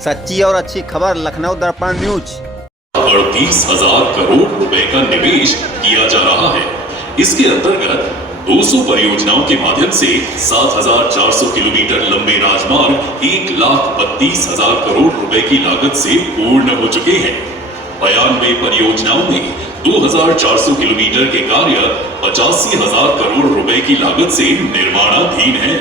सच्ची और अच्छी खबर लखनऊ दर्पण न्यूज। 38,000 करोड़ रुपए का निवेश किया जा रहा है। इसके अंतर्गत 200 परियोजनाओं के माध्यम से 7,400 किलोमीटर लंबे राजमार्ग 1,32,000 करोड़ रुपए की लागत से पूर्ण हो चुके हैं। 92 परियोजनाओं में 2,400 किलोमीटर के कार्य 85,000 करोड़ रुपए की लागत से निर्माणाधीन है,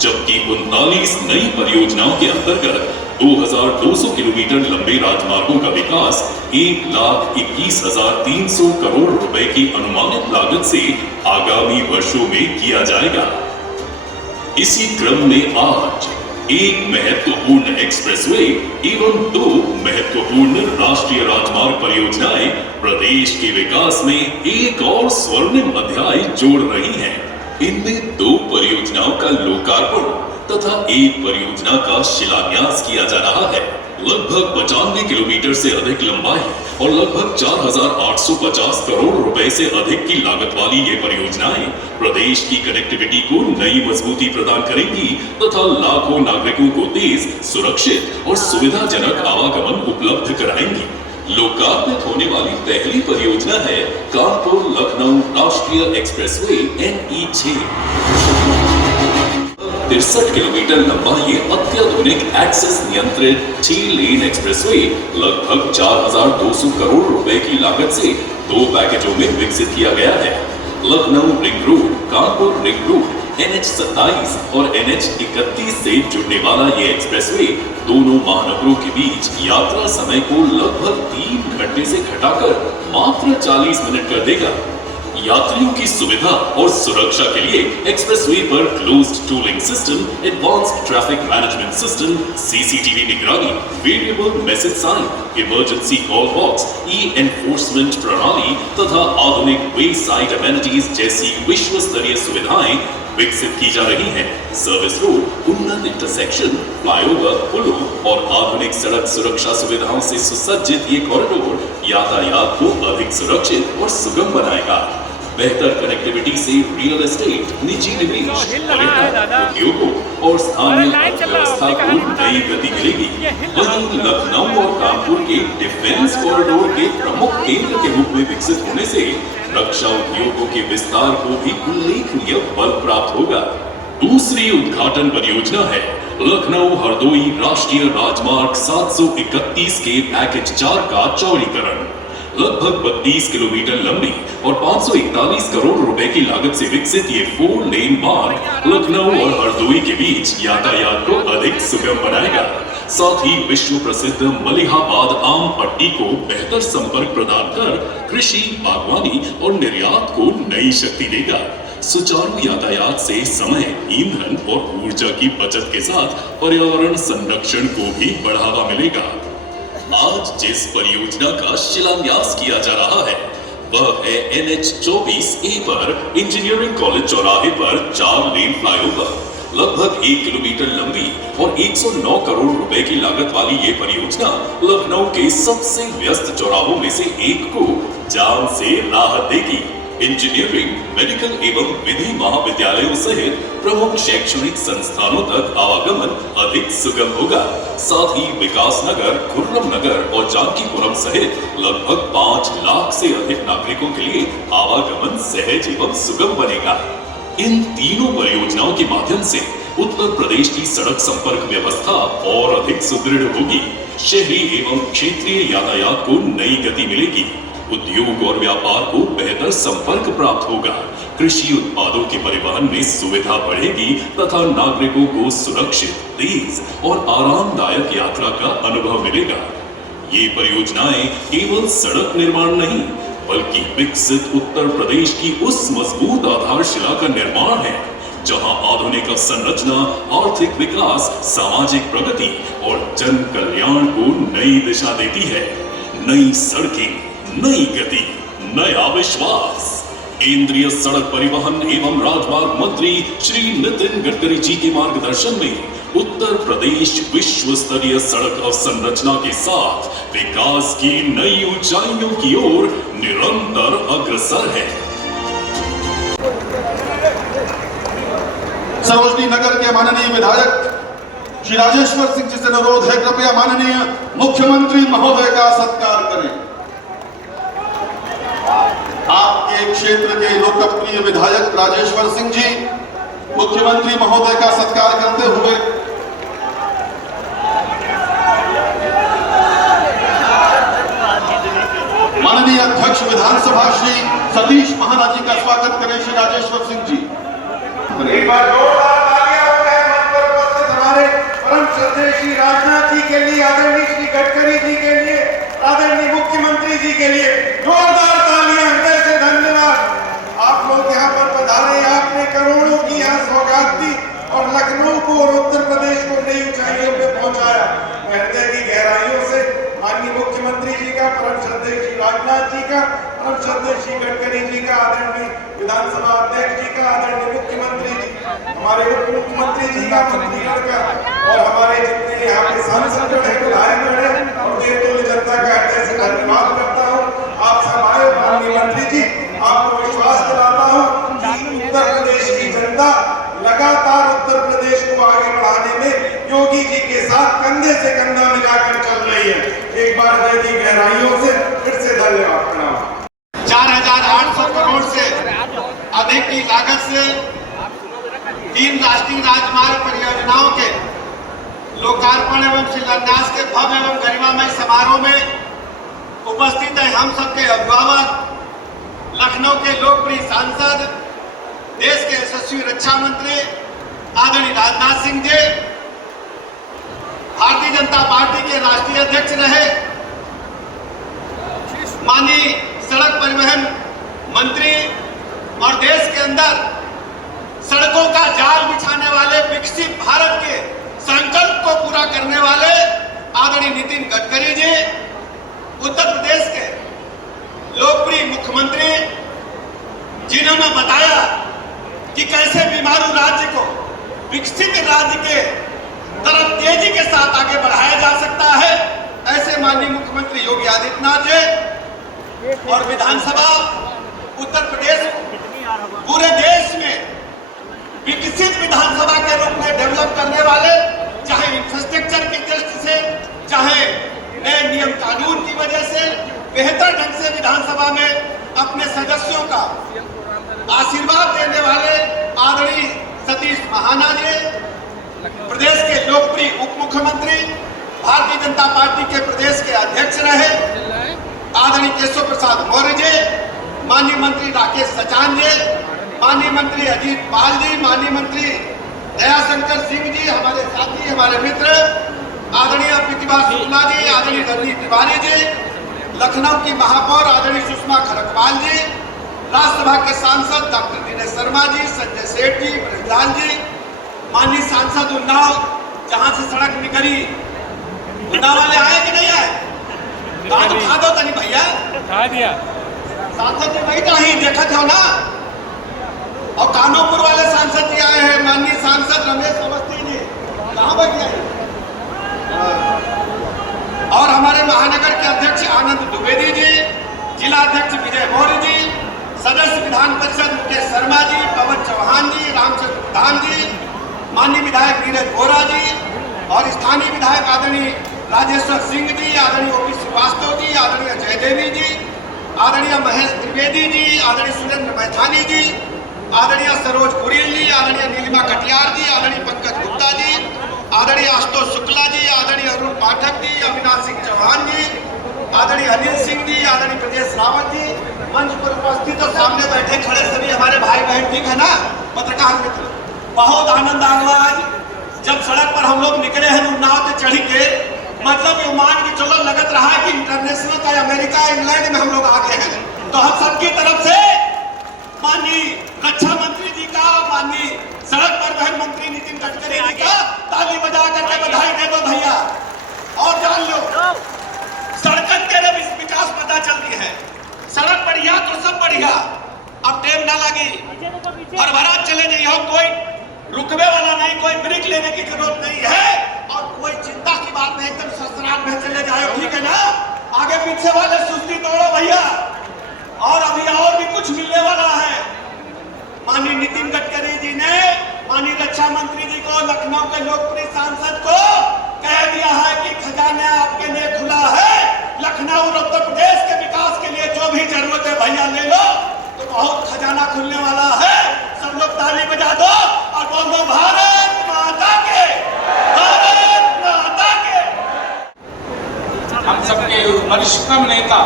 जबकि 39 नई परियोजनाओं के अंतर्गत 2,200 किलोमीटर लंबे राजमार्गों का विकास 1,21,300 करोड़ रुपए की अनुमानित लागत से आगामी वर्षों में किया जाएगा। इसी क्रम में आज एक महत्वपूर्ण एक्सप्रेसवे एवं 2 महत्वपूर्ण राष्ट्रीय राजमार्ग परियोजनाएं प्रदेश के विकास में एक और स्वर्णिम अध्याय जोड़ रही हैं। इनमें 2 परियोजनाओं का लोकार्पण तथा एक परियोजना का शिलान्यास किया जा रहा है। लगभग 95 किलोमीटर से अधिक लंबाई और लगभग 4,850 करोड़ रुपए से अधिक की लागत वाली ये परियोजनाएं प्रदेश की कनेक्टिविटी को नई मजबूती प्रदान करेंगी तथा लाखों नागरिकों को तेज, सुरक्षित और सुविधाजनक आवागमन उपलब्ध कराएंगी। लोकार्पित होने वाली पहली परियोजना है कानपुर लखनऊ राष्ट्रीय एक्सप्रेसवे NE6। 63 किलोमीटर लंबा ये अत्याधुनिक एक्सेस नियंत्रित 3 लेन एक्सप्रेसवे लगभग 4,200 करोड़ रुपए की लागत से 2 पैकेजों में विकसित किया गया है। Lucknow ring road, Kanpur ring road, NH27 और NH31 से जुड़ने वाला ये एक्सप्रेसवे दोनों महानगरों के बीच यात्रा समय को लगभग 3 घंटे से घटाकर मात्र 40 मिनट कर देगा। यात्रियों की सुविधा और सुरक्षा के लिए एक्सप्रेसवे पर closed tolling system, advanced traffic management system, CCTV निगरानी, variable message sign, emergency call box, e enforcement प्रणाली तथा आधुनिक वे साइड अमेनिटीज जैसी विश्व स्तरीय सुविधाएं विकसित की जा रही हैं। सर्विस रोड, उन्नत इंटरसेक्शन, फ्लाईओवर, पुलों और आधुनिक सड़क सुरक्षा सुविधाओं से सुसज्जित ये कॉरिडोर यातायात को अधिक सुरक्षित और सुगम बनाएगा। बेहतर कनेक्टिविटी से रियल एस्टेट, निजी निवेश, उद्योगों और स्थानीय अर्थव्यवस्था को नई गति मिलेगी। वहीं लखनऊ और कानपुर के डिफेंस कॉरिडोर के प्रमुख केंद्र के रूप में विकसित होने से रक्षा उद्योगों के विस्तार को भी उल्लेखनीय बल प्राप्त होगा। दूसरी उद्घाटन परियोजना है लखनऊ हरदोई राष्ट्रीय राजमार्ग 731 के पैकेज 4 का चौड़ीकरण। लगभग 32 किलोमीटर लंबी और 541 करोड़ रुपए की लागत से विकसित ये 4 लेन मार्ग लखनऊ और हरदोई के बीच यातायात को अधिक सुगम बनाएगा। साथ ही विश्व प्रसिद्ध मलिहाबाद आम पट्टी को बेहतर संपर्क प्रदान कर कृषि, बागवानी और निर्यात को नई शक्ति देगा। सुचारू यातायात से समय, ईंधन और ऊर्जा की बचत के साथ पर्यावरण संरक्षण को भी बढ़ावा मिलेगा। आज जिस परियोजना का शिलान्यास किया जा रहा है वह है NH24A पर इंजीनियरिंग कॉलेज चौराहे पर 4 लेन फ्लाईओवर। लगभग 1 किलोमीटर लंबी और 109 करोड़ रुपए की लागत वाली ये परियोजना लखनऊ के सबसे व्यस्त चौराहों में से एक को जान से राहत देगी। इंजीनियरिंग, मेडिकल एवं विधि महाविद्यालयों सहित प्रमुख शैक्षणिक संस्थानों तक आवागमन अधिक सुगम होगा। साथ ही विकास नगर, खुर्रम नगर और जानकीपुरम सहित लगभग 5 लाख से अधिक नागरिकों के लिए आवागमन सहज एवं सुगम बनेगा। इन तीनों परियोजनाओं के माध्यम से उत्तर प्रदेश की सड़क संपर्क व्यवस्था और अधिक सुदृढ़ होगी। शहरी एवं क्षेत्रीय यातायात को नई गति मिलेगी। उद्योग और व्यापार को बेहतर संपर्क प्राप्त होगा। कृषि उत्पादों के परिवहन में सुविधा बढ़ेगी तथा नागरिकों को सुरक्षित, तेज और आरामदायक यात्रा का अनुभव मिलेगा। ये परियोजनाएं केवल सड़क निर्माण नहीं बल्कि विकसित उत्तर प्रदेश की उस मजबूत आधारशिला का निर्माण है जहां आधुनिक संरचना, आर्थिक विकास, सामाजिक प्रगति और जन कल्याण को नई दिशा देती है। नई सड़कें, नई गति, नया विश्वास। केंद्रीय सड़क परिवहन एवं राजमार्ग मंत्री श्री नितिन गडकरी जी के मार्गदर्शन में उत्तर प्रदेश विश्व स्तरीय सड़क अवसंरचना के साथ विकास की नई ऊंचाइयों की ओर निरंतर अग्रसर है। सरोजनी नगर के माननीय विधायक श्री राजेश्वर सिंह जी से अनुरोध है, कृपया माननीय मुख्यमंत्री महोदय का सत्कार करें। आपके क्षेत्र के लोकप्रिय विधायक राजेश्वर सिंह जी मुख्यमंत्री महोदय का सत्कार करते हुए माननीय अध्यक्ष विधानसभा श्री सतीश महाना जी का स्वागत करें। श्री राजेश्वर सिंह जी एक बार जोरदार तालियां हो जाए मंच पर उपस्थित हमारे परम श्रद्धेय श्री राजनाथ जी के लिए, आदरणीय श्री गडकरी जी के लिए, आदरणीय मुख्यमंत्री जी के लिए जोरदार तालियां, हृदय से धन्यवाद। आप लोग यहाँ पर पधारे, आपने करोड़ों की यहाँ सौगात दी और लखनऊ को और उत्तर प्रदेश को नई ऊंचाइयों पे पहुंचाया। मैं हृदय की गहराइयों से माननीय मुख्यमंत्री जी का, परम श्रद्धेय श्री राजनाथ जी का, परम श्रद्धेय श्री गडकरी जी का, आदरणीय विधानसभा अध्यक्ष जी का, आदरणीय मुख्यमंत्री जी, हमारे उप मुख्यमंत्री जी का, मंत्रीगण का और हमारे जितने यहाँ पे सांसद है, विधायक है और देवतुल्य जनता का हृदय से धन्यवाद करता हूँ। आप सब आए माननीय मंत्री जी, आपको विश्वास दिलाता हूँ कि उत्तर प्रदेश की जनता लगातार उत्तर प्रदेश को आगे बढ़ाने में योगी जी के साथ कंधे से कंधा मिलाकर चल रही है। एक बार हृदय की गहराइयों से फिर से धन्यवाद प्रणाम। 4,800 करोड़ से अधिक की लागत से 3 राष्ट्रीय राजमार्ग परियोजनाओं के लोकार्पण एवं शिलान्यास के भव्य एवं गरिमामय समारोह में उपस्थित है हम सबके अभिभावक, लखनऊ के लोकप्रिय सांसद, देश के यशस्वी रक्षा मंत्री आदरणीय राजनाथ सिंह जी, भारतीय जनता पार्टी के राष्ट्रीय अध्यक्ष रहे माननीय सड़क परिवहन मंत्री और देश के अंदर सड़कों का जाल बिछाने वाले, विकसित भारत के संकल्प को पूरा करने वाले आदरणीय नितिन गडकरी जी, उत्तर प्रदेश के लोकप्रिय मुख्यमंत्री जिन्होंने बताया कि कैसे बीमारू राज्य को विकसित राज्य के तरफ तेजी के साथ आगे बढ़ाया जा सकता है, ऐसे माननीय मुख्यमंत्री योगी आदित्यनाथ जी और विधानसभा उत्तर प्रदेश पूरे देश में विकसित विधानसभा के रूप में डेवलप करने वाले, चाहे इंफ्रास्ट्रक्चर की दृष्टि से, चाहे नए नियम कानून की वजह से बेहतर ढंग से विधानसभा में अपने सदस्यों का आशीर्वाद देने वाले आदरणीय सतीश महाना जी, प्रदेश के लोकप्रिय उप मुख्यमंत्री, भारतीय जनता पार्टी के प्रदेश के अध्यक्ष रहे आदरणीय केशव प्रसाद मौर्य जी, माननीय मंत्री राकेश सचान जी, माननीय मंत्री अजीत पाल जी, माननीय मंत्री दयाशंकर सिंह जी, हमारे साथी, हमारे मित्र आदरणीय प्रतिभा शुक्ला जी, आदरणीय रजनी तिवारी जी, लखनऊ की महापौर आदरणीय सुषमा खरकवाल जी, राज्यसभा के सांसद डॉक्टर दिनेश शर्मा जी, संजय सेठ जी, ब्रजलाल जी, माननीय सांसद उन्नाव, जहां से सड़क निकली, उन्नाव वाले आए कि नहीं आए? खा दो तनी भैया, खा दिया सांसद जी, वही तो ही देखा था ना। और कानोपुर वाले सांसद जी आए हैं, माननीय सांसद रमेश अवस्थी जी, कहाँ बैठ गए? और हमारे महानगर के अध्यक्ष आनंद द्विवेदी जी, जिला अध्यक्ष विजय मौर्य जी, सदस्य विधान परिषद मुकेश शर्मा जी, पवन चौहान जी, रामचंद्र प्रधान जी, माननीय विधायक नीरज बोरा जी और स्थानीय विधायक आदरणीय राजेश्वर सिंह जी, आदरणीय ओपी श्रीवास्तव जी, आदरणीय जयदेवी जी, आदरणीय महेश त्रिवेदी जी, आदरणीय सुरेंद्र मैथानी जी, आदरणीय सरोज कुरेल जी, आदरणीय नीलिमा कटियार जी, आदरणीय पंकज गुप्ता जी, आदरणीय आशुतोष शुक्ला जी, आदरणीय अरुण पाठक जी, अविनाश सिंह चौहान जी, आदरणीय अनिल सिंह जी, आदरणीय प्रदेश रावत जी, मंच पर उपस्थित और सामने बैठे खड़े सभी हमारे भाई बहन, ठीक है ना, पत्रकार मित्र, बहुत आनंद आ रहा आज जब सड़क पर हम लोग निकले हैं उन्नाव से चढ़ी के, मतलब ये मान के चलो लगत रहा है कि इंटरनेशनल का अमेरिका इंग्लैंड में हम लोग आ गए हैं। तो हम सबकी तरफ से माननीय रक्षा मंत्री जी का, माननीय सड़क परिवहन मंत्री नितिन गडकरी जी का ताली बजा करके बधाई दे दो भैया। और जान लो सड़क के विकास पता चलती है, सड़क बढ़िया तो सब बढ़िया, अब टाइम ना लगी और भरा चले जाइए, कोई रुकने वाला नहीं, कोई ब्रेक लेने की जरूरत नहीं है और कोई चिंता की बात नहीं, एकदम ससरात में चले जाए, ठीक है ना। आगे पीछे वाले सुस्ती तोड़ो भैया, और अभी और भी कुछ मिलने वाला है। माननीय नितिन गडकरी जी ने माननीय रक्षा मंत्री जी को, लखनऊ के लोकप्रिय सांसद को कह दिया है कि खजाना आपके लिए खुला है, लखनऊ और उत्तर प्रदेश के विकास के लिए जो भी जरूरत है भैया ले लो, तो बहुत खजाना खुलने वाला है। सब लोग ताली बजा दो और बोल दो भारत माता के, भारत माता के। हम सबके वरिष्ठतम नेता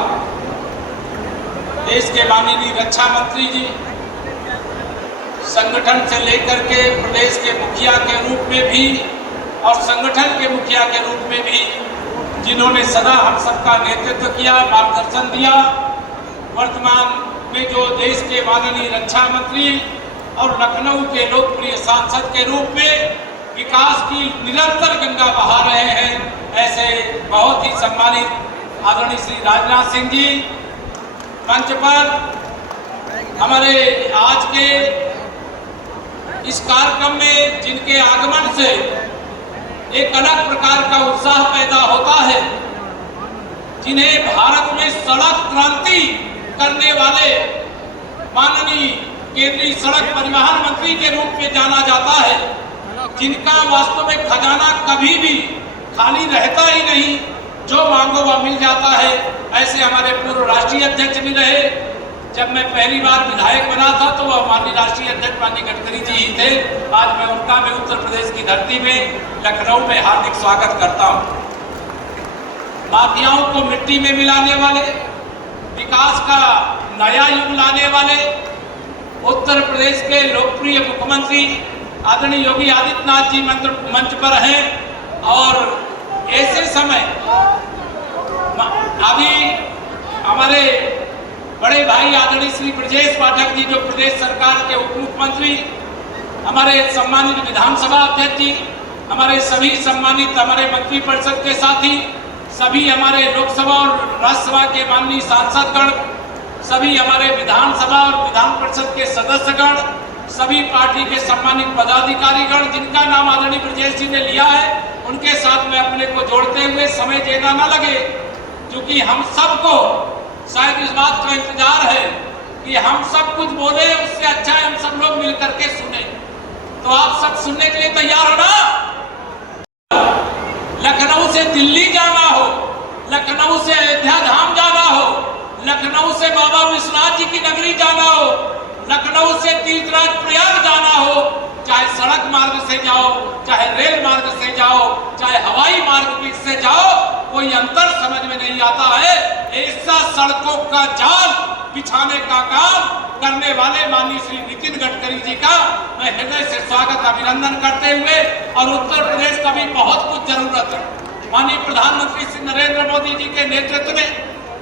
देश के माननीय रक्षा मंत्री जी संगठन से लेकर के प्रदेश के मुखिया के रूप में भी और संगठन के मुखिया के रूप में भी जिन्होंने सदा हम सबका नेतृत्व किया, मार्गदर्शन दिया, वर्तमान में जो देश के माननीय रक्षा मंत्री और लखनऊ के लोकप्रिय सांसद के रूप में विकास की निरंतर गंगा बहा रहे हैं, ऐसे बहुत ही सम्मानित आदरणीय श्री राजनाथ सिंह जी मंच पर हमारे आज के इस कार्यक्रम में जिनके आगमन से एक अलग प्रकार का उत्साह पैदा होता है, जिन्हें भारत में सड़क क्रांति करने वाले माननीय केंद्रीय सड़क परिवहन मंत्री के रूप में जाना जाता है, जिनका वास्तव में खजाना कभी भी खाली रहता ही नहीं, जो मांगो वह मिल जाता है, ऐसे हमारे पूर्व राष्ट्रीय अध्यक्ष भी रहे। जब मैं पहली बार विधायक बना था तो वह माननीय राष्ट्रीय अध्यक्ष माननीय गडकरी जी ही थे। आज मैं उनका भी उत्तर प्रदेश की धरती में लखनऊ में हार्दिक स्वागत करता हूं। माफियाओं को मिट्टी में मिलाने वाले, विकास का नया युग लाने वाले उत्तर प्रदेश के लोकप्रिय मुख्यमंत्री आदरणीय योगी आदित्यनाथ जी मंच पर हैं और ऐसे समय अभी हमारे बड़े भाई आदरणीय श्री ब्रजेश पाठक जी जो प्रदेश सरकार के उप मुख्यमंत्री, हमारे सम्मानित विधानसभा अध्यक्ष जी, हमारे सभी सम्मानित हमारे मंत्री परिषद के साथी, सभी हमारे लोकसभा और राज्यसभा के माननीय सांसदगण, सभी हमारे विधानसभा और विधान परिषद के सदस्यगण, सभी पार्टी के सम्मानित पदाधिकारीगण जिनका नाम आदरणीय ब्रजेश जी ने लिया है, उनके साथ में अपने को जोड़ते हुए समय देना न लगे, क्योंकि हम सबको शायद इस बात का इंतजार है कि हम सब कुछ बोले, उससे अच्छा है हम सब लोग मिलकर के सुने। तो आप सब सुनने के लिए तैयार हो ना? लखनऊ से दिल्ली जाना हो, लखनऊ से अयोध्या धाम जाना हो, लखनऊ से बाबा विश्वनाथ जी की नगरी जाना हो, लखनऊ से तीर्थराज प्रयाग जाना हो, चाहे सड़क मार्ग से जाओ, चाहे रेल मार्ग से जाओ, चाहे हवाई मार्ग से जाओ, कोई अंतर समझ में नहीं आता है। ऐसा सड़कों का जाल बिछाने का काम करने वाले माननीय श्री नितिन गडकरी जी का मैं हृदय से स्वागत अभिनंदन करते हुए, और उत्तर प्रदेश का भी बहुत कुछ जरूरत है। माननीय प्रधानमंत्री श्री नरेंद्र मोदी जी के नेतृत्व में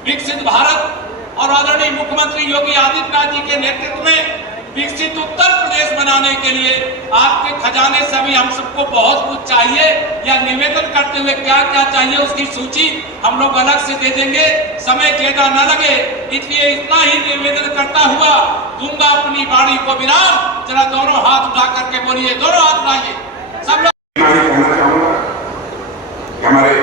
विकसित भारत और आदरणीय मुख्यमंत्री योगी आदित्यनाथ जी के नेतृत्व में विकसित उत्तर प्रदेश बनाने के लिए आपके खजाने से भी हम सबको बहुत कुछ चाहिए, या निवेदन करते हुए क्या क्या चाहिए उसकी सूची हम लोग अलग से दे देंगे, समय ज्यादा न लगे, इसलिए इतना ही निवेदन करता हुआ दूंगा अपनी वाणी को विराम। जरा दोनों हाथ उठा करके बोलिए, दोनों हाथ उठाइए सब लोग। कहना चाहूंगा हमारे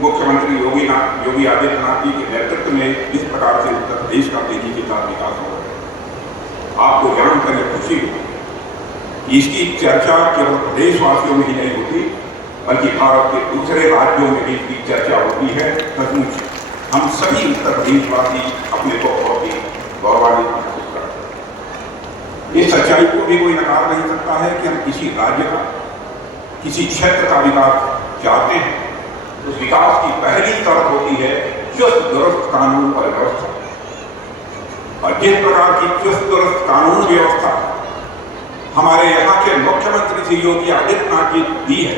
मुख्यमंत्री योगी आदित्यनाथ जी के नेतृत्व में जिस प्रकार से उत्तर प्रदेश का तेजी के साथ विकास हो रहा है, आपको जानकर खुशी होगी। इसकी चर्चा केवल प्रदेशवासियों में ही नहीं होती, बल्कि भारत के दूसरे राज्यों में भी इसकी चर्चा होती है। सचमुच हम सभी उत्तर प्रदेशवासी अपने को बहुत ही गौरवान्वित महसूस करते हैं। इस सच्चाई को भी कोई नकार नहीं सकता है कि हम किसी राज्य का, किसी क्षेत्र का विकास चाहते हैं, उस विकास की पहली शर्त होती है चुस्त दुरुस्त कानून और व्यवस्था। और जिस प्रकार की चुस्त दुरुस्त कानून व्यवस्था हमारे यहाँ के मुख्यमंत्री श्री योगी आदित्यनाथ जी दी है,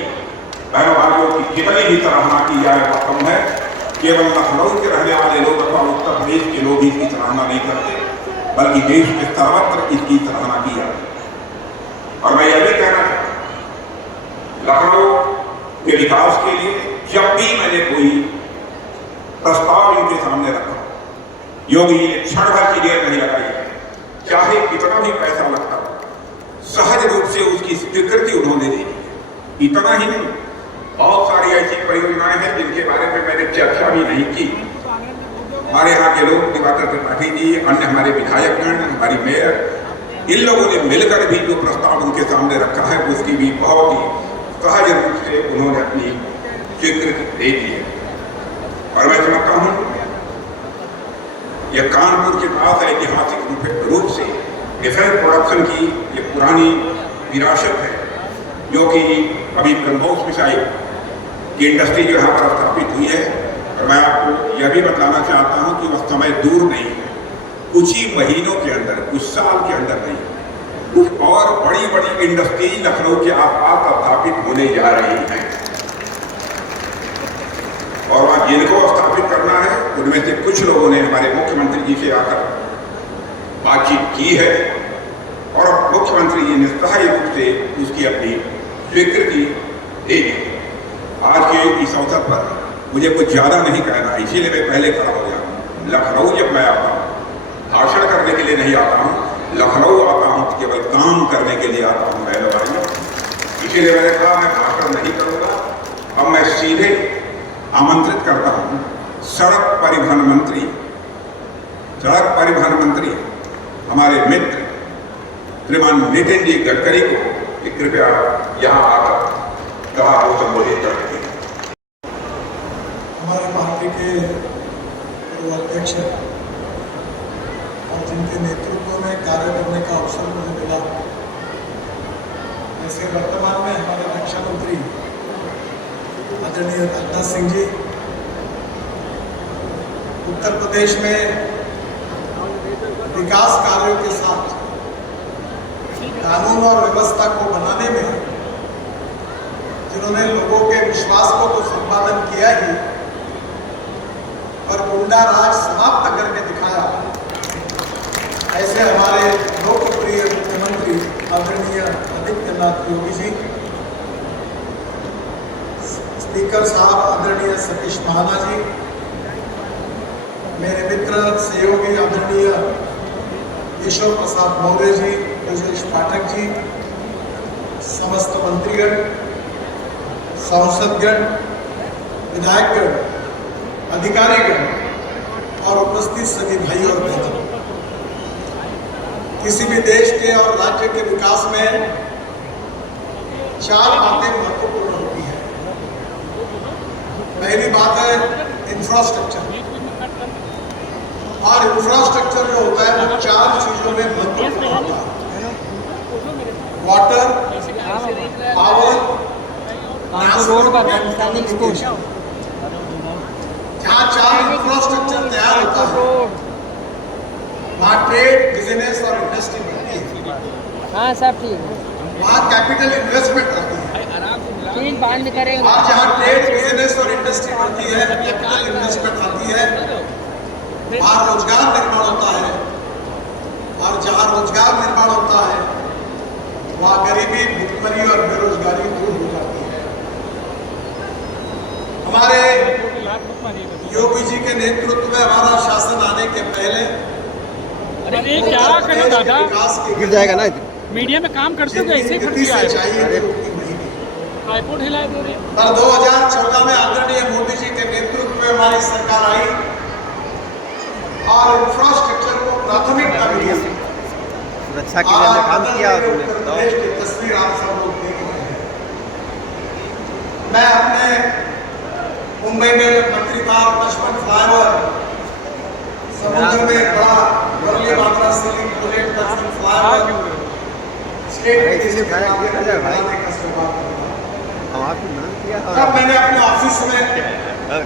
बहनों भाइयों की कितनी भी सराहना की जाए वह कम है। केवल लखनऊ के रहने वाले लोग अथवा उत्तर प्रदेश के लोग इसकी सराहना नहीं करते, बल्कि देश के सर्वत्र इसकी सराहना की जाती है। और मैं यह भी कहना चाहता हूं, लखनऊ के विकास के लिए जब भी मैंने कोई प्रस्ताव इनके सामने रखा, योगी ने क्षण भर की देर नहीं लगाई है, चाहे कितना भी पैसा लगता हो, सहज रूप से उसकी स्वीकृति उन्होंने दी। इतना ही नहीं, बहुत सारी ऐसी परियोजनाएं हैं जिनके बारे में मैंने चर्चा भी नहीं की। हमारे यहाँ के लोग दिवाकर त्रिपाठी जी, अन्य हमारे विधायकगण, हमारी मेयर इन लोगों ने मिलकर भी जो प्रस्ताव उनके सामने रखा है उसकी भी बहुत ही सहज रूप से उन्होंने अपनी स्वीकृति दे दी है। और मैं समझता हूँ यह कानपुर के पास ऐतिहासिक रूप से डिफेंस प्रोडक्शन की ये पुरानी विरासत है, जो कि अभी ब्रह्मोस मिसाइल की इंडस्ट्री जो यहाँ पर स्थापित हुई है। और मैं आपको यह भी बताना चाहता हूँ कि वह समय दूर नहीं है, कुछ ही महीनों के अंदर, कुछ साल के अंदर नहीं, कुछ और बड़ी बड़ी इंडस्ट्री लखनऊ के आसपास स्थापित होने जा रही हैं। और वहाँ जिनको स्थापित करना है उनमें से कुछ लोगों ने हमारे मुख्यमंत्री जी से आकर बातचीत की है और मुख्यमंत्री जी ने सहाय रूप से उसकी अपनी स्वीकृति दे दी। आज के इस अवसर पर मुझे कुछ ज़्यादा नहीं कहना, इसीलिए मैं पहले खड़ा हो गया। लखनऊ जब मैं आता हूँ भाषण करने के लिए नहीं आता हूँ, लखनऊ आता हूँ केवल काम करने के लिए आता हूँ बहनों भाइयों। इसीलिए मैंने कहा मैं भाषण नहीं करूँगा। अब मैं सीधे आमंत्रित करता हूँ सड़क परिवहन मंत्री हमारे मित्र श्रीमान नितिन जी गडकरी को कि कृपया यहाँ आकर सभा को संबोधित करने के लिए। हमारे पार्टी के पूर्व अध्यक्ष और जिनके नेतृत्व में कार्य करने का अवसर मुझे मिला, ऐसे वर्तमान में हमारे रक्षा मंत्री आदरणीय राजनाथ सिंह जी उत्तर प्रदेश में विकास कार्यों के साथ कानून और व्यवस्था को बनाने में जिन्होंने लोगों के विश्वास को तो संपादन किया ही, पर गुंडा राज समाप्त करके दिखाया, ऐसे हमारे लोकप्रिय मुख्यमंत्री आदरणीय आदित्यनाथ योगी जी, स्पीकर साहब आदरणीय सतीश महाना जी, मेरे मित्र सहयोगी आदरणीय केशव प्रसाद मौर्य जी, ब्रजेश पाठक जी, समस्त मंत्रीगण, सांसदगण, विधायकगण, अधिकारीगण और उपस्थित सभी भाई और बहनों, किसी भी देश के और राज्य के विकास में 4 बातें महत्वपूर्ण होती हैं। पहली बात है इंफ्रास्ट्रक्चर, और इंफ्रास्ट्रक्चर जो होता है वो 4 चीजों में महत्वपूर्ण होता है। Water, power, transport and communication. जहाँ 4 इंफ्रास्ट्रक्चर तैयार होता है वहाँ ट्रेड, बिजनेस और इंडस्ट्री बढ़ती है। हाँ सब ठीक है। वहाँ कैपिटल इन्वेस्टमेंट आती है। ठीक बाद में करेंगे। और जहाँ ट्रेड, बिजनेस और इंडस्ट्री बढ़ती है, कैपिटल इन्वेस्टमेंट आती है, वहाँ रोजगार निर्माण होता है। और जहाँ रोजगार निर्माण होता है वहाँ गरीबी, भुखमरी और बेरोजगारी दूर हो जाती है। हमारे योगी जी के नेतृत्व में हमारा शासन आने के पहले अरे क्या करो दादा, गिर जाएगा ना, मीडिया में काम करते हो ऐसे ही चाहिए। ट्राइपॉड हिला दे रहे। पर 2014 में आदरणीय मोदी जी के नेतृत्व में हमारी सरकार आई और इंफ्रास्ट्रक्चर को प्राथमिकता मिली। सुरक्षा के लिए हमने काम किया। उत्तर प्रदेश की तस्वीर आप सब लोग देख रहे हैं। मैं अपने मुंबई में मंत्री था, पचमन फ्लाईओवर, समुद्र में बड़ा वर्ली बांद्रा सीलिंग प्रोजेक्ट का फ्लाईओवर स्टेट के बनाने का शुरुआत किया। हम आपकी मदद किया। तब मैंने अपने ऑफिस में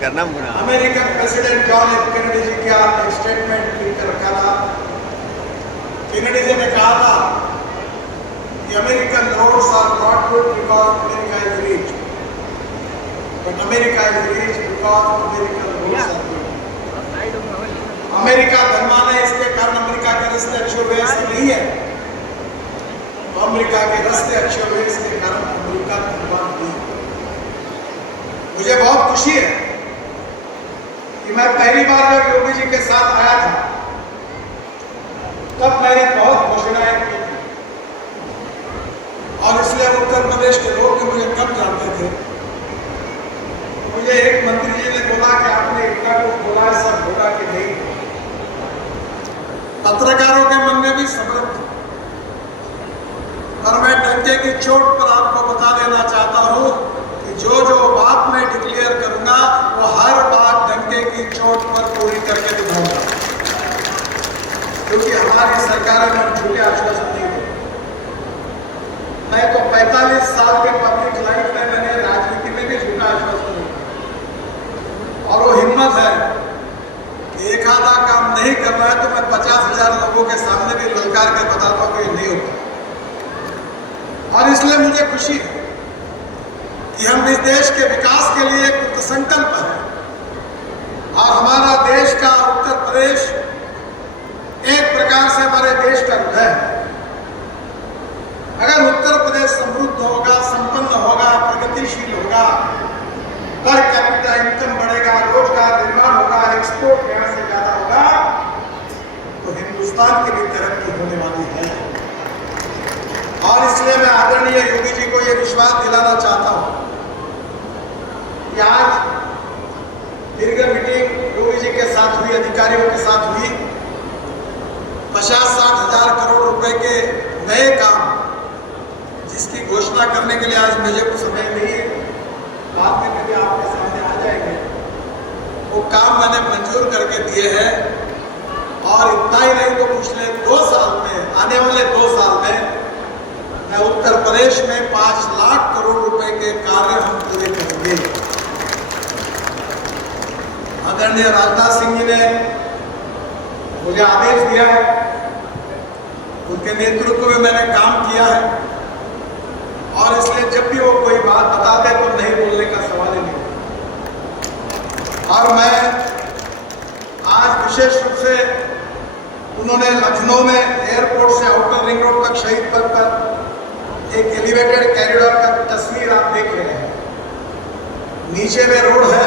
करना American president John F Kennedy ji का एक स्टेटमेंट लिखकर रखा था। कैनेडी जी ने कहा था कि American roads are not good because America is rich, but America is rich because American roads are good. America धनवान है, इसके कारण अमेरिका के रास्ते अच्छे हुए, ऐसे नहीं है। तो अमेरिका के रास्ते अच्छे हुए, इसके कारण अमेरिका धनवान नहीं है। मुझे बहुत खुशी है कि मैं पहली बार जब योगी जी के साथ आया था तब मैंने बहुत घोषणाएं की थी, और इसलिए उत्तर प्रदेश के लोग भी मुझे कम जानते थे। मुझे एक मंत्री जी ने बोला कि आपने इतना कुछ बोला है, सब बोला कि नहीं। पत्रकारों के मन में भी सब्र था और मैं डंके की चोट पर आपको बता देना चाहता हूं कि जो जो बात मैं डिक्लेयर करूंगा वो हर बात डंके की चोट पर पूरी करके दिखाऊंगा, क्योंकि हमारी सरकार में झूठे आश्वासन नहीं देते। मैं तो 45 साल के पब्लिक लाइफ में मैंने राजनीति में भी झूठा आश्वासन नहीं दिया। और वो हिम्मत है कि एक आधा काम नहीं करना है तो मैं 50,000 लोगों के सामने भी ललकार के बताता हूं कि नहीं होता। और इसलिए मुझे खुशी है कि हम इस देश के विकास के लिए कृत संकल्प है। और हमारा देश का उत्तर प्रदेश एक प्रकार से हमारे देश का हृदय है। अगर उत्तर प्रदेश समृद्ध होगा, संपन्न होगा, प्रगतिशील होगा, पर कैपिटा इनकम बढ़ेगा, रोजगार निर्माण होगा, एक्सपोर्ट यहां से ज्यादा होगा, तो हिंदुस्तान की भी तरक्की होने वाली है। और इसलिए मैं आदरणीय योगी जी को यह विश्वास दिलाना चाहता हूं कि आज दीर्घ मीटिंग योगी जी के साथ हुई, अधिकारियों के साथ हुई, 50-60 हजार करोड़ रुपए के नए काम जिसकी घोषणा करने के लिए आज मुझे कुछ समय नहीं है, बाद में कभी आपके सामने आ जाएंगे। वो काम मैंने मंजूर करके दिए हैं। और इतना ही नहीं तो पिछले 2 साल में, आने वाले 2 साल में मैं उत्तर प्रदेश में 5 लाख करोड़ रुपए के कार्य हम पूरे करेंगे। आदरणीय राजनाथ सिंह जी ने मुझे आदेश दिया है, उनके नेतृत्व में मैंने काम किया है। और इसलिए जब भी वो कोई बात बताते तो नहीं बोलने का सवाल ही नहीं। और मैं आज विशेष रूप से उन्होंने लखनऊ में एयरपोर्ट से आउटर रिंग रोड तक शहीद पथ पर एक एलिवेटेड कॉरिडोर का तस्वीर आप देख रहे हैं। नीचे में रोड है,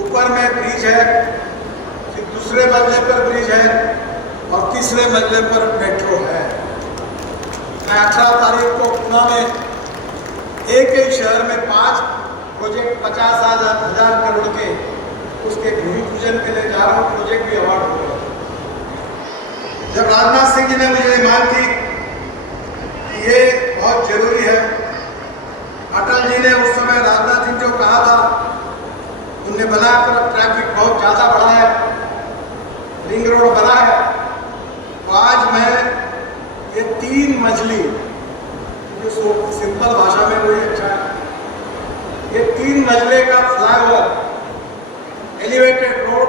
ऊपर में ब्रिज है, फिर दूसरे मंजिले पर ब्रिज है और तीसरे मंजिले पर मेट्रो है। मैं 18 तारीख को पुणे में एक ही शहर में 5 प्रोजेक्ट 50,000 करोड़ के उसके भूमि पूजन के लिए जा रहा हूँ। प्रोजेक्ट भी अवार्ड हो गया। जब राजनाथ सिंह जी ने मुझे मांग की कि ये बहुत जरूरी है, अटल जी ने उस समय राजनाथ सिंह को कहा था, उनने बनाकर ट्रैफिक बहुत ज़्यादा बढ़ा है, रिंग रोड बना है। तो आज मैं ये 3 मंजिली, सिंपल भाषा में वही अच्छा है, ये 3 मंजिले का फ्लाईओवर एलिवेटेड रोड,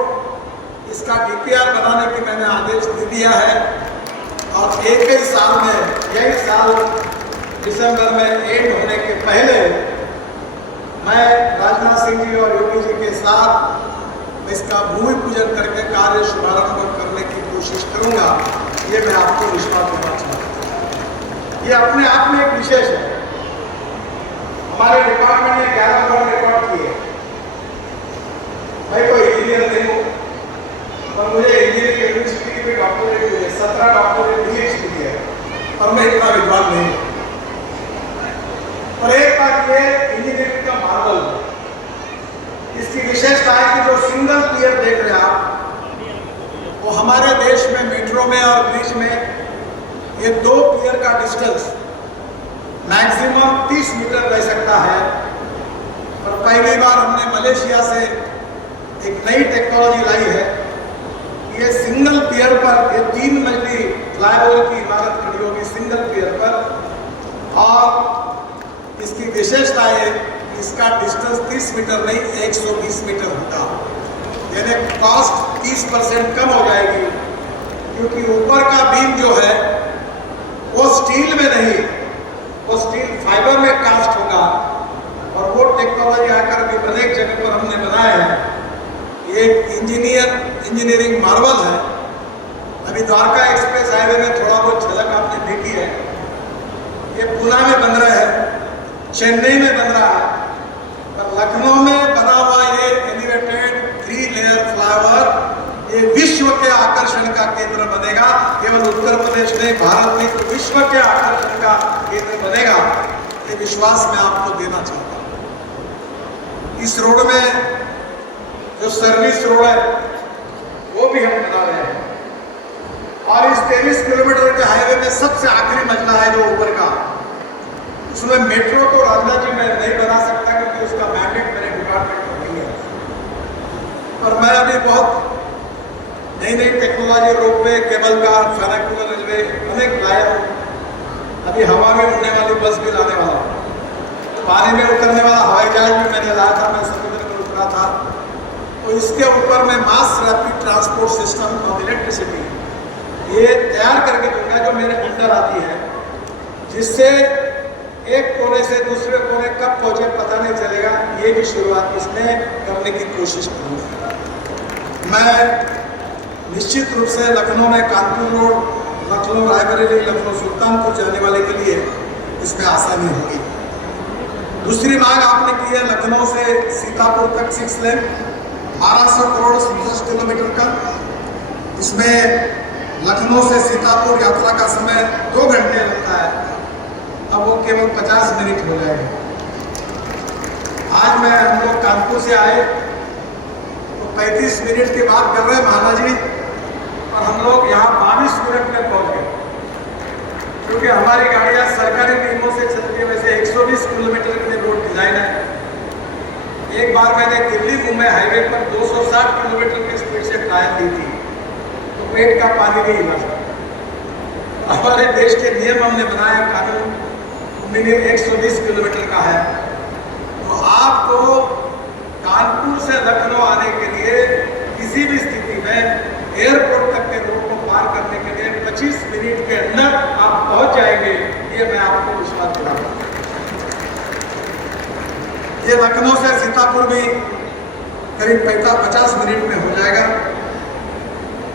इसका डीपीआर बनाने की मैंने आदेश दे दिया है। और एक ही साल में, यही साल दिसंबर में एंड होने के पहले मैं राजनाथ सिंह जी और योगी जी के साथ इसका भूमि पूजन करके कार्य शुभारंभ करने की कोशिश करूंगा। ये मैं आपको विश्वास देना चाहता हूँ। ये अपने आप में एक विशेष है। हमारे डिपार्टमेंट ने 11 करोड़ रिकॉर्ड किए। मैं कोई इंजीनियर नहीं हूँ, पर मुझे इंजीनियरिंग यूनिवर्सिटी में डॉक्टरेट हुई है, 17 डॉक्टरेट पीएचडी की है, पर मैं इतना विद्वान नहीं हूँ। पर एक बात ये इंजीनियरिंग का मार्वल है, इसकी विशेषता है कि जो सिंगल पियर देख रहे हैं आप, वो हमारे देश में मेट्रो में और ब्रिज में ये 2 पियर का डिस्टेंस मैक्सिमम 30 मीटर रह सकता है। और पहली बार हमने मलेशिया से एक नई टेक्नोलॉजी लाई है। ये सिंगल पियर पर, ये 3 मंजिली फ्लाईओवर की इमारत खड़ी होगी सिंगल पियर पर। और इसकी विशेषता है कि इसका डिस्टेंस 30 मीटर नहीं 120 मीटर होगा, यानी कॉस्ट 30% कम हो जाएगी। क्योंकि ऊपर का बीम जो है वो स्टील में नहीं, वो स्टील फाइबर में कास्ट होगा। और वो टेक्नोलॉजी आकर भी अनेक जगह पर हमने बनाया है। ये इंजीनियरिंग मार्वल है। अभी द्वारका एक्सप्रेस हाईवे में थोड़ा बहुत झलक आपने देखी है। ये पुणे में बन रहा है, चेन्नई में बन रहा है, पर लखनऊ में बना हुआ ये एलिवेटेड 3 लेयर फ्लाईओवर ये विश्व के आकर्षण का केंद्र बनेगा। केवल उत्तर प्रदेश नहीं, भारत में तो विश्व के आकर्षण का केंद्र बनेगा। ये विश्वास मैं आपको देना चाहता हूँ। इस रोड में जो सर्विस रोड है वो भी हम बना रहे हैं। और इस 23 किलोमीटर के हाईवे में सबसे आखिरी मंजिला है जो ऊपर का, उसमें मेट्रो तो राजा जी मैं नहीं बना सकता क्योंकि उसका मैंडेट मेरे डिपार्टमेंट में नहीं है। और मैं अभी बहुत नई नई technology, ropeway, cable car, funicular railway अनेक लाया हूँ। अभी हवा में उड़ने वाली बस भी लाने वाला हूँ। पानी में उतरने वाला हवाई जहाज भी मैंने लाया था, मैं समुद्र में उतरा था। तो इसके ऊपर मैं mass rapid transport system of electricity ये तैयार करके दूंगा जो मेरे अंडर आती है, जिससे एक कोने से दूसरे कोने कब पहुंचे पता नहीं चलेगा। ये भी शुरुआत इसमें करने की कोशिश करूँगा। मैं निश्चित रूप से लखनऊ में कानपुर रोड, लखनऊ रायबरेली, लखनऊ सुल्तानपुर जाने वाले के लिए इसमें आसानी होगी। दूसरी मांग आपने की है लखनऊ से सीतापुर तक 6 लेन 1200 करोड़ 67 किलोमीटर का। इसमें लखनऊ से सीतापुर यात्रा का समय 2 घंटे लगता है, अब वो केवल 50 मिनट हो जाएगा। आज हम लोग कानपुर से आए तो 35 मिनट की बात कर रहे हैं महाराज जी, और हम लोग यहाँ 22 मिनट में पहुँच गए, क्योंकि हमारी गाड़ियाँ सरकारी नियमों से चलती है। वैसे 120 किलोमीटर के रोड डिजाइन है। एक बार मैंने दिल्ली मुंबई हाईवे पर 260 किलोमीटर की स्पीड से ट्रायल दी थी, तो पेट का पानी नहीं हिला सकता। हमारे देश के नियम हमने बनाए, कानून मिनिमम 120 किलोमीटर का है। तो आपको कानपुर से लखनऊ आने के लिए किसी भी स्थिति में एयरपोर्ट तक के रोड को पार करने के लिए 25 मिनट के अंदर आप पहुंच जाएंगे, ये मैं आपको विश्वास दिलाता हूं। ये लखनऊ से सीतापुर भी करीब 50 मिनट में हो जाएगा।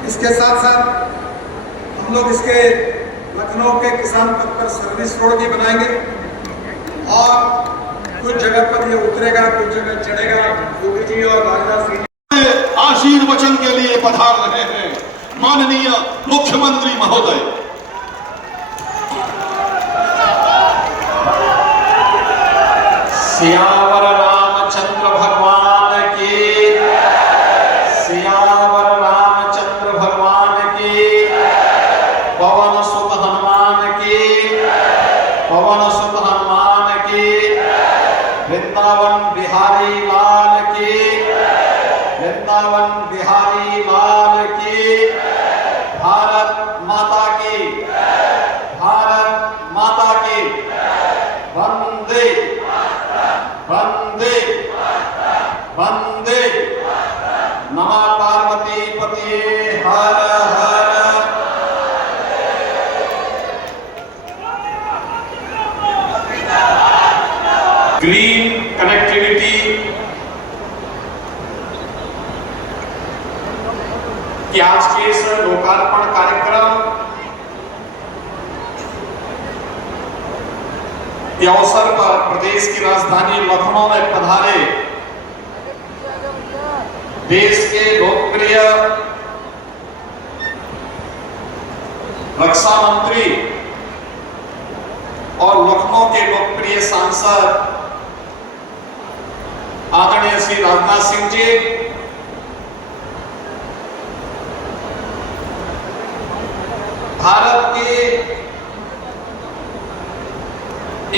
इसके साथ साथ हम लोग इसके लखनऊ के किसान पथ पर सर्विस रोड भी बनाएंगे, और कुछ जगह पर ये उतरेगा, कुछ जगह चढ़ेगा। योगी जी और राजनाथ सिंह आशीर्वचन के लिए पधार रहे हैं माननीय मुख्यमंत्री महोदय। सियावर रामचंद्र भगवान की, सियावर रामचंद्र भगवान की, पवन सुत हनुमान की, पवन सुत हनुमान की, वृंदावन बिहारी लाल की, वृंदावन बिहारी लाल की, भारत माता की, भारत माता की, वंदे वंदे वंदे, नमः पार्वती पते हर हर। ग्रीन कनेक्टिविटी कि आज के इस लोकार्पण कार्यक्रम के अवसर पर प्रदेश की राजधानी लखनऊ में पधारे देश के लोकप्रिय रक्षा मंत्री और लखनऊ के लोकप्रिय सांसद आदरणीय श्री राजनाथ सिंह जी, भारत के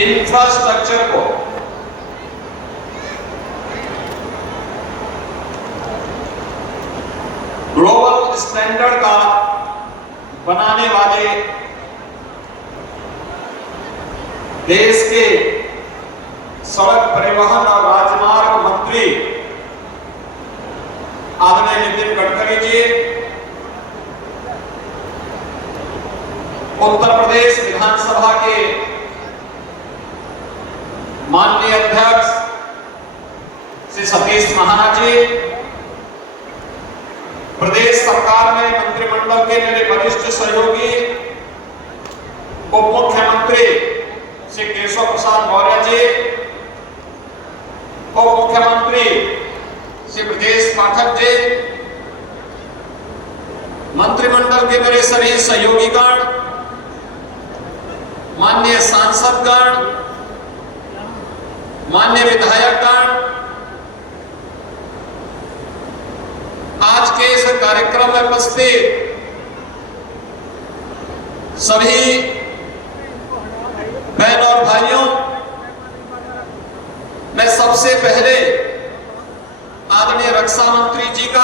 इंफ्रास्ट्रक्चर को ग्लोबल स्टैंडर्ड का बनाने वाले देश के सड़क परिवहन और राजमार्ग मंत्री आदरणीय नितिन गडकरी जी, उत्तर प्रदेश विधानसभा के माननीय अध्यक्ष श्री सतीश महाना जी, प्रदेश सरकार में मंत्रिमंडल के मेरे वरिष्ठ सहयोगी उप मुख्यमंत्री श्री केशव प्रसाद मौर्य जी, उप मुख्यमंत्री श्री ब्रजेश पाठक जी, मंत्रिमंडल के मेरे सभी सहयोगीगण, माननीय सांसदगण, माननीय विधायकगण, आज के इस कार्यक्रम में उपस्थित सभी बहन और भाइयों, मैं सबसे पहले आदरणीय रक्षा मंत्री जी का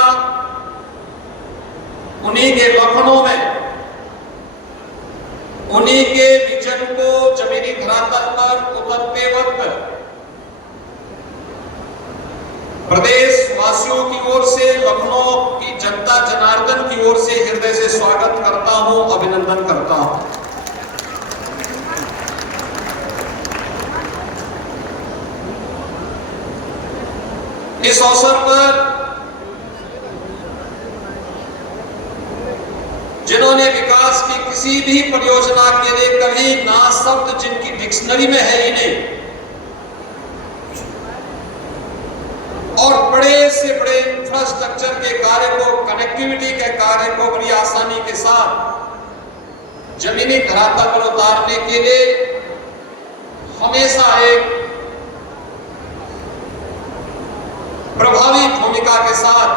उन्हीं के लखनऊ में उन्हीं के विजन को जमीनी धरातल पर उतरते वक्त प्रदेश वासियों की ओर से, लखनऊ की जनता जनार्दन की ओर से हृदय से स्वागत करता हूं, अभिनंदन करता हूं। इस अवसर पर जिन्होंने विकास की किसी भी परियोजना के लिए कभी ना शब्द जिनकी डिक्शनरी में है ही नहीं, और बड़े से बड़े इंफ्रास्ट्रक्चर के कार्य को, कनेक्टिविटी के कार्य को बड़ी आसानी के साथ जमीनी धरातल पर उतारने के लिए हमेशा एक प्रभावी भूमिका के साथ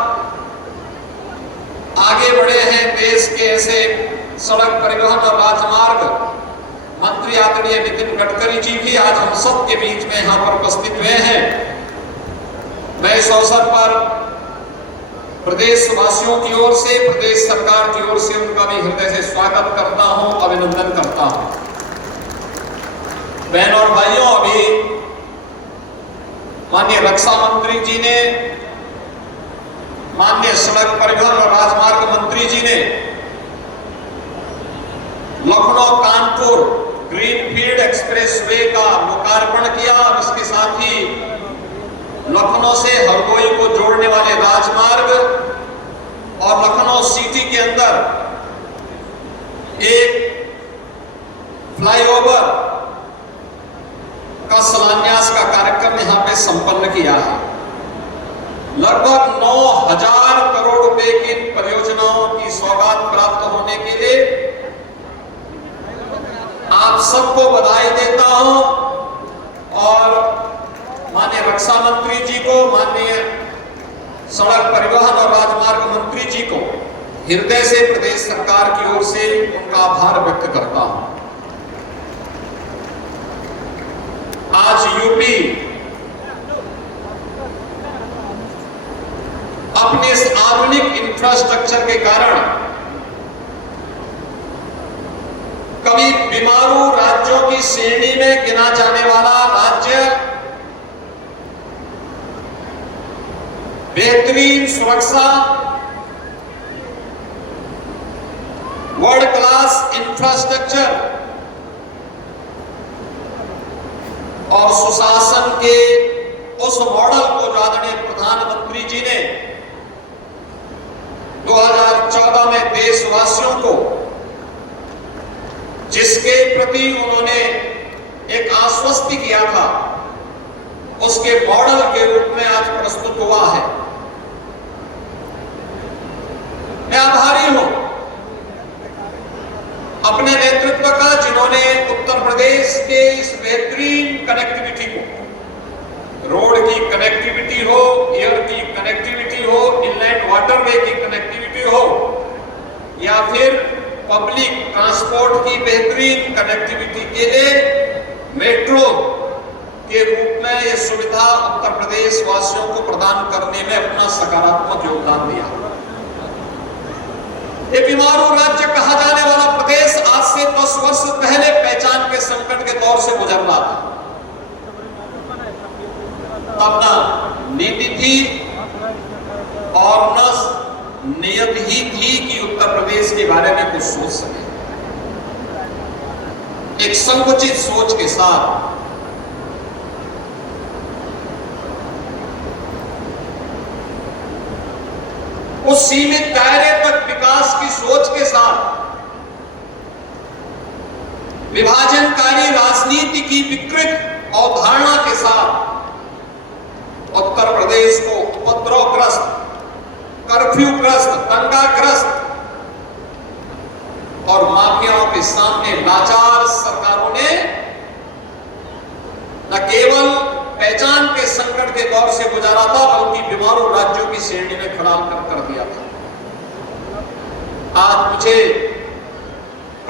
आगे बढ़े हैं। देश के ऐसे सड़क परिवहन और राजमार्ग मंत्री आदरणीय नितिन गडकरी जी भी आज हम सब के बीच में यहां पर उपस्थित हुए हैं। मैं इस अवसर पर प्रदेश वासियों की ओर से, प्रदेश सरकार की ओर से उनका भी हृदय से स्वागत करता हूं, अभिनंदन करता हूं। बहन और भाइयों, अभी माननीय रक्षा मंत्री जी ने, माननीय सड़क परिवहन और राजमार्ग मंत्री जी ने लखनऊ कानपुर ग्रीनफील्ड एक्सप्रेसवे का लोकार्पण किया और इसके साथ ही लखनऊ से हरदोई को जोड़ने वाले राजमार्ग और लखनऊ सिटी के अंदर एक फ्लाईओवर का शिलान्यास का कार्यक्रम यहां पे संपन्न किया है। लगभग 9,000 करोड़ रुपए की परियोजनाओं की सौगात प्राप्त होने के लिए आप सबको बधाई देता हूं और माननीय रक्षा मंत्री जी को, माननीय सड़क परिवहन और राजमार्ग मंत्री जी को हृदय से प्रदेश सरकार की ओर से उनका आभार व्यक्त करता हूं। आज यूपी अपने इस आधुनिक इंफ्रास्ट्रक्चर के कारण कभी बीमारू राज्यों की श्रेणी में गिना जाने वाला राज्य, बेहतरीन सुरक्षा, वर्ल्ड क्लास इंफ्रास्ट्रक्चर और सुशासन के उस मॉडल को आदरणीय प्रधानमंत्री जी ने 2014 में देशवासियों को, जिसके प्रति उन्होंने एक आश्वस्त किया था, उसके मॉडल के रूप में आज प्रस्तुत हुआ है। मैं आभारी हूं अपने नेतृत्व का, जिन्होंने उत्तर प्रदेश के इस बेहतरीन कनेक्टिविटी को, रोड की कनेक्टिविटी हो, एयर की कनेक्टिविटी हो, इनलैंड वाटरवे की कनेक्टिविटी हो या फिर पब्लिक ट्रांसपोर्ट की बेहतरीन कनेक्टिविटी के लिए मेट्रो के रूप में यह सुविधा उत्तर प्रदेश वासियों को प्रदान करने में अपना सकारात्मक योगदान दिया। ये बीमारू राज्य कहा जाने वाला प्रदेश आज से 10 वर्ष पहले पहचान के संकट के दौर से गुजर रहा था। तब न नीति थी और न नियत ही थी कि उत्तर प्रदेश के बारे में कुछ सोच सके। एक संकुचित सोच के साथ उस सीमित दायरे तक विकास की सोच के साथ विभाजनकारी राजनीति की विकृत अवधारणा के साथ उत्तर प्रदेश को उपद्रवग्रस्त, कर्फ्यूग्रस्त, दंगाग्रस्त और माफियाओं के सामने लाचार सरकारों ने न केवल पहचान के संकट के दौर से गुजारा था, बल्कि बीमारू राज्यों की श्रेणी में खड़ा कर दिया था। आज मुझे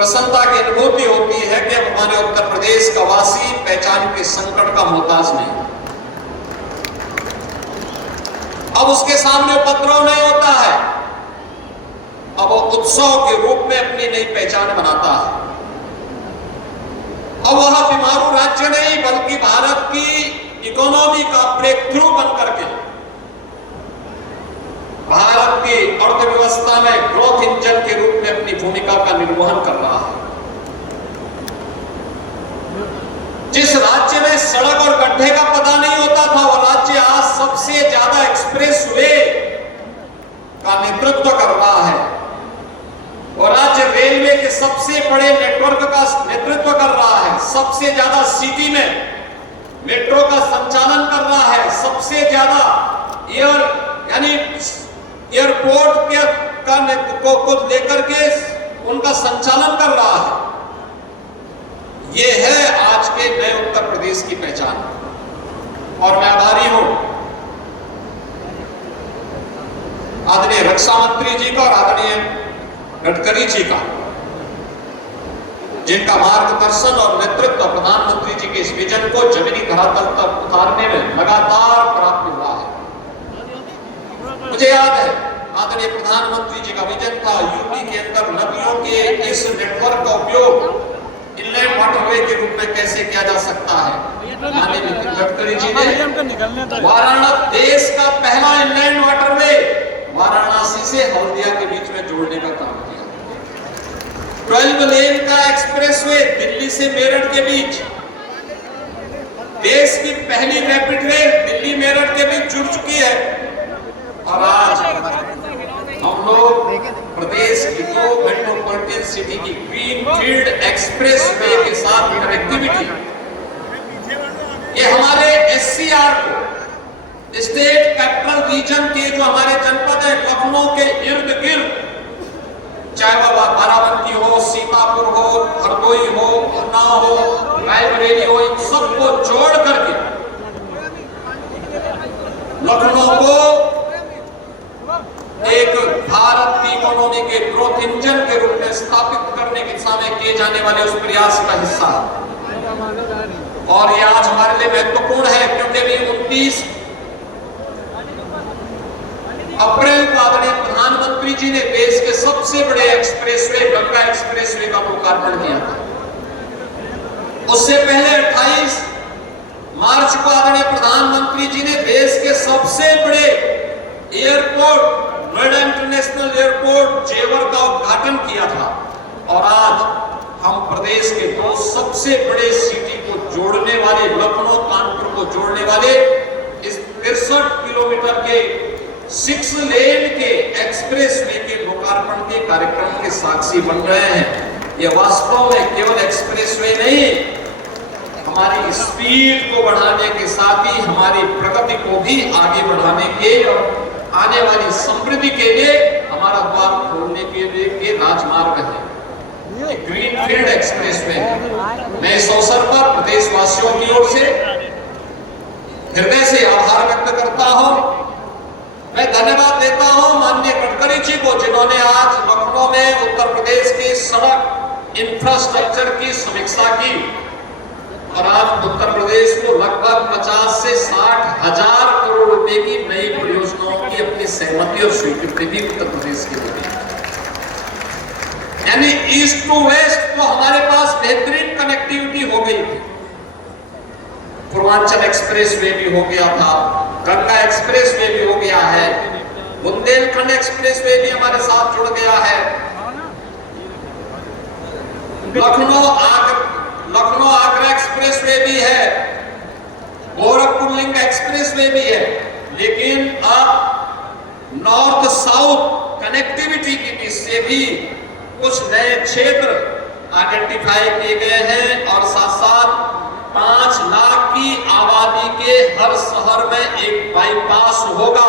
प्रसन्नता की अनुभूति होती है कि अब हमारे उत्तर प्रदेश का वासी पहचान के संकट का मोहताज नहीं, अब उसके सामने उपद्रव नहीं होता है, अब वो उत्सव के रूप में अपनी नई पहचान बनाता है। अब वह बीमारू राज्य नहीं बल्कि भारत की इकोनॉमी का ब्रेक थ्रू बन करके भारत की अर्थव्यवस्था में ग्रोथ इंजन के रूप में अपनी भूमिका का निर्वहन कर रहा है। जिस राज्य में सड़क और गड्ढे का पता नहीं होता था, वो राज्य आज सबसे ज्यादा एक्सप्रेसवे का नेतृत्व कर रहा है। वो राज्य रेलवे के सबसे बड़े नेटवर्क का नेतृत्व कर रहा है, सबसे ज्यादा सिटी में मेट्रो का संचालन कर रहा है, सबसे ज्यादा एयरपोर्ट को लेकर के उनका संचालन कर रहा है। ये है आज के नए उत्तर प्रदेश की पहचान। और मैं आभारी हूं आदरणीय रक्षा मंत्री जी का और आदरणीय गडकरी जी का, जिनका मार्गदर्शन और नेतृत्व प्रधानमंत्री जी के इस विजन को जमीनी धरातल तक उतारने में लगातार प्राप्त हुआ है। मुझे याद है आदरणीय प्रधानमंत्री जी का विजन था यूपी के अंदर नदियों के इस नेटवर्क का उपयोग इनलैंड वाटरवे के रूप में कैसे किया जा सकता है। माननीय नितिन गडकरी जी ने वाराणसी देश का पहला इनलैंड वाटरवे वाराणसी से हल्दिया के बीच में जोड़ने का काम किया। 12 लेन का एक्सप्रेसवे दिल्ली से मेरठ के बीच, देश की पहली रैपिड रेल दिल्ली मेरठ के बीच जुड़ चुकी है। और आज हम लोग प्रदेश की 2 मेट्रोपॉलिटन सिटी की ग्रीनफील्ड एक्सप्रेसवे के साथ कनेक्टिविटी, ये हमारे SCR को, स्टेट कैपिटल रीजन के जो हमारे जनपद है लखनऊ के इर्द गिर्द, चाहे वह बाराबंकी हो, सीतापुर हो, हरदोई हो, उन्नाव हो, रायबरेली हो, इन सबको जोड़ करके लखनऊ को एक भारत की इकोनॉमी के ग्रोथ इंजन के रूप में स्थापित करने की दिशा में किए जाने वाले उस प्रयास का हिस्सा है। और यह आज हमारे लिए महत्वपूर्ण है क्योंकि अभी 29 अप्रैल को आदरणीय प्रधानमंत्री जी ने देश के सबसे बड़े एक्सप्रेसवे गंगा एक्सप्रेसवे का लोकार्पण किया था। उससे पहले 28 मार्च को आदरणीय प्रधानमंत्री जी ने देश के सबसे बड़े एयरपोर्ट नोएडा इंटरनेशनल एयरपोर्ट जेवर का उद्घाटन किया था। और आज हम प्रदेश के 2 सबसे बड़े सिटी को जोड़ने वाले, लखनऊ कानपुर को जोड़ने वाले इस 63 किलोमीटर के 6 लेन के एक्सप्रेसवे के लोकार्पण के कार्यक्रम के साक्षी बन रहे हैं। यह वास्तव में केवल एक्सप्रेसवे नहीं, हमारी स्पीड को बढ़ाने के साथ ही हमारी प्रगति को भी आगे बढ़ाने के और आने वाली समृद्धि के लिए हमारा द्वार खोलने के लिए के राजमार्ग है, ग्रीनफील्ड एक्सप्रेसवे। मैं इस अवसर पर प्रदेशवासियों की ओर से हृदय से आभार व्यक्त करता हूं। मैं धन्यवाद देता हूं माननीय गडकरी जी को, जिन्होंने आज लखनऊ में उत्तर प्रदेश की सड़क इंफ्रास्ट्रक्चर की समीक्षा की और आज उत्तर प्रदेश को लगभग 50 से 60 हजार करोड़ रुपए की नई परियोजनाओं की अपनी सहमति और स्वीकृति भी उत्तर प्रदेश के लिए। यानी ईस्ट टू वेस्ट तो हमारे पास बेहतरीन कनेक्टिविटी हो गई थी। पूर्वांचल एक्सप्रेसवे भी हो गया था, गंगा एक्सप्रेसवे भी हो गया है, बुंदेलखंड एक्सप्रेसवे भी हमारे साथ जुड़ गया है, लखनऊ आगरा एक्सप्रेसवे भी है, गोरखपुर लिंक एक्सप्रेसवे भी है। लेकिन अब नॉर्थ साउथ कनेक्टिविटी की दृष्टि से भी कुछ नए क्षेत्र आइडेंटिफाई किए गए हैं और साथ साथ 5 लाख की आबादी के हर शहर में एक बाईपास होगा।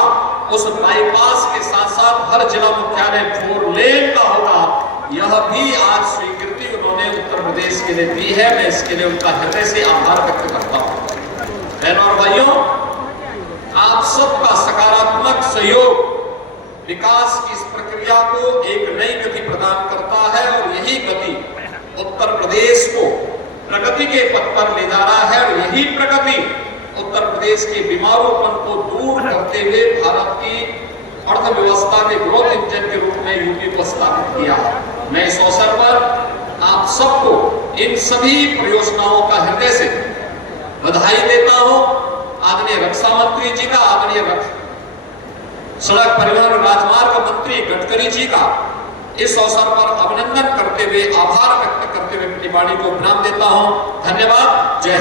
उस बाईपास के साथ साथ हर जिला मुख्यालय 4 लेन का होगा। यह भी आज स्वीकृति उन्होंने उत्तर प्रदेश के लिए दी है। मैं इसके लिए उनका हृदय से आभार व्यक्त करता हूँ। बहनों और भाइयों, आप सबका सकारात्मक सहयोग विकास की इस प्रक्रिया को एक नई गति प्रदान करता है और यही गति उत्तर प्रदेश को प्रगति के पथ पर ले जा रहा है और यही प्रगति उत्तर प्रदेश के बीमारूपन को दूर करते हुए भारत की अर्थव्यवस्था के ग्रोथ इंजन के रूप में यूपी को स्थापित किया। मैं इस अवसर पर आप सबको इन सभी परियोजनाओं का हृदय से बधाई देता हूं। आदरणीय रक्षा मंत्री जी का, आदरणीय सड़क परिवहन और राजमार्ग मंत्री गडकरी जी का इस अवसर पर अभिनंदन करते हुए, आभार व्यक्त करते हुए अपनी वाणी को विराम देता हूं। धन्यवाद। जय